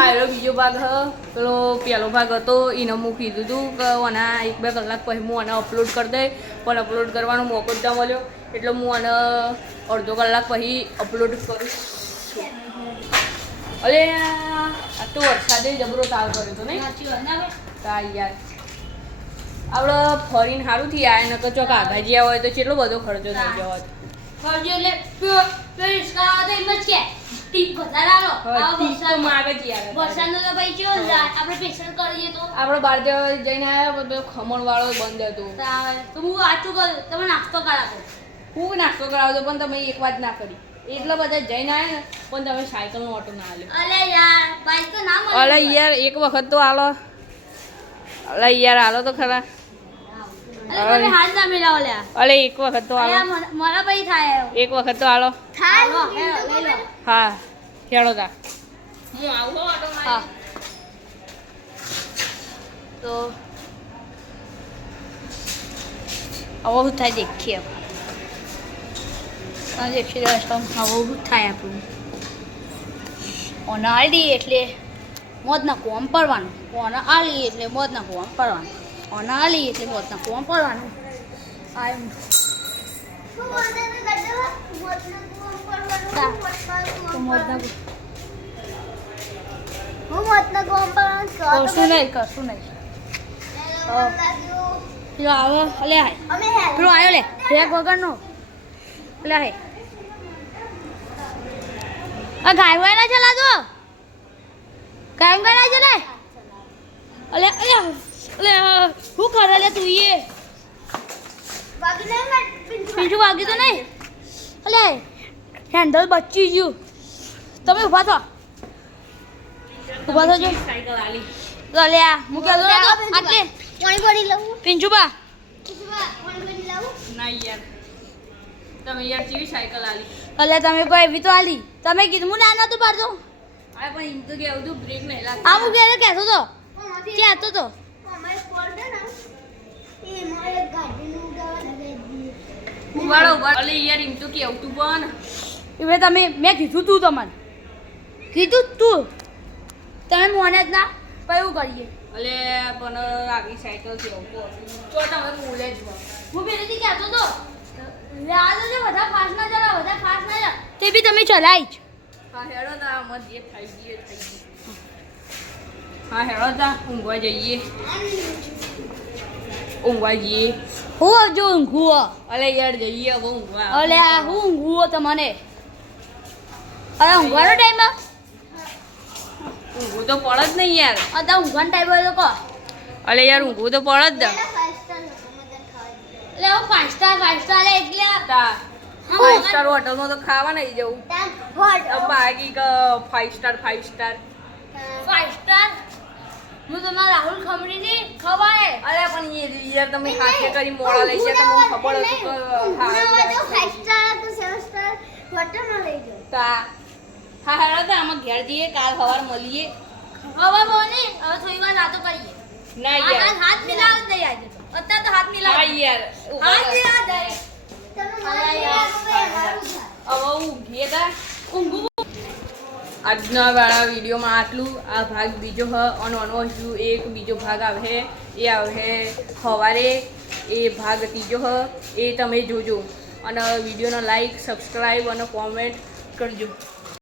આયરો બીજો ભાગ હ પેલો પહેલો ભાગ હતો એને હું કીધું હતું કે આના 1-2 કલાક પછી હું આને અપલોડ કરી દઈ પણ અપલોડ કરવાનો મોકો જ ન મળ્યો એટલે હું આને અડધો કલાક પછી અપલોડ કરું અરે આ તો વરસાદે જબરો તાવ કર્યો હતો નહીં તા યાર આપણે ફરીને સારું થઈ આવે ને તો ચોક આઘા જ્યાં હોય તો કેટલો બધો ખર્ચો થઈ ગયો હોત ખર્ચો એટલે રિસ્કા તો એમ જ કે ટીપ વધારે આલો આ વરસાદનો તો ભાઈ ચો આપણે સ્પેશિયલ કરીએ તો આપણે બહાર જઈને આવ્યા બધો ખમણ વાળો બંધ હતું તો હું આટલું કરું તમે નાસ્તો કરાવો હું નાસ્તો કરાવતો પણ તમે એક વાત ના કરી એટલા બધા જઈને આવ્યા ને પણ તમે સાયકલનો ઓટો ના આલ્યો અલે યાર બાઈક તો ના મળે અલે યાર એક વખત તો આલો અલે યાર આલો તો ખરા અલે તમે હાથ ના મિલાવો લે અલે એક વખત તો આલો મારા ભાઈ થાય એક વખત તો આલો થાય લઈ લો હા ખેડો તા હું આવો ઓટો હા મારી તો હવે શું થાય દેખીએ દેખી રહ્યા છો હવે શું થાય આપણું ઓનાળી એટલે મોજના કોમ પડવાનું ઓનાળી એટલે મોજના કોમ પડવાનું ઓનાળી એટલે મોજના કોમ પડવાનું કશું નહીં પેલો આવો લે પેલો આવ્યો લે રેક વગરનો લે આ ગાય વાય ના ચલા દો ગાય ના ચલાય અલે અલે અલે શું કરે લે તું એ પિંજુ વાગી તો નહીં અલે હેન્ડલ બચી ગયું તમે ઊભા થો સાયકલ આલી અલે આ હું કહેતો ને તો આટલે પાણી પડી લઉં પિંજુબા ના યાર તમે યાર કેવી સાયકલ આલી અલે તમે કોઈ એવી તો આલી તમે કીધું હું ના નતું પાડતો આ પણ એમ તો કેવું તું બ્રેક નહીં લાગતી આ હું કહેતો તો ક્યાં હતો તો ઉવાળો અલે યાર એમ તો કેવું તું પણ હવે તમે મેં કીધું તું તમને કીધું તું તમે મોને જ ના કયું કરીએ અલે પણ આવી સાયકલ કેવું તો તમે બોલે જ હું પેલેથી કહેતો તો યાદ છે બધા ફાસ્ટ ના ચલાવો બધા ફાસ્ટ ના ચલાવો તે બી તમે ચલાવી જ હા હેડો તા મત જે થઈ ગઈ હા હેડો તા ઊંઘવા જઈએ હું જો ઊંઘુઓ અલે યાર જઈએ હવે ઊંઘવા અલે આ હું ઊંઘુઓ તમને અરે ઊંઘવાનો ટાઈમ ઊંઘવું તો પડે જ નહીં યાર અત્યારે ઊંઘવાનો ટાઈમ હોય તો કહો અલે યાર ઊંઘવું તો પડે જ એટલે હું 5 સ્ટાર લે એટલે તા 5 સ્ટાર હોટલમાં તો ખાવા નહીં જવું બાકી 5 સ્ટાર 5 સ્ટાર હું તમારા રાહુલ ખમણી ની ખવાય અરે પણ યાર તમે હાથે કરી મોડા લઈ ગયા તમને ખબર હતી કે તા હા હેડો તા આમાં ઘેર જઈએ કાલ સવાર મળીએ હવે બોની હવે થોડી વાર વાતો કરીએ ના યાર હાથ મિલાવ જ નહીં આજે તો અત્યારે તો હાથ મિલાવ હા યાર હાથ મિલાવ જાય હવે ઊંઘીએ તા ઊંઘું આજના વાળા વિડીયોમાં આટલું આ ભાગ બીજો હ અને હજુ એક બીજો ભાગ આવે એ આવે સવારે એ ભાગ ત્રીજો હ એ તમે જોજો અને વિડીયોને લાઈક સબસ્ક્રાઈબ અને કોમેન્ટ કરજો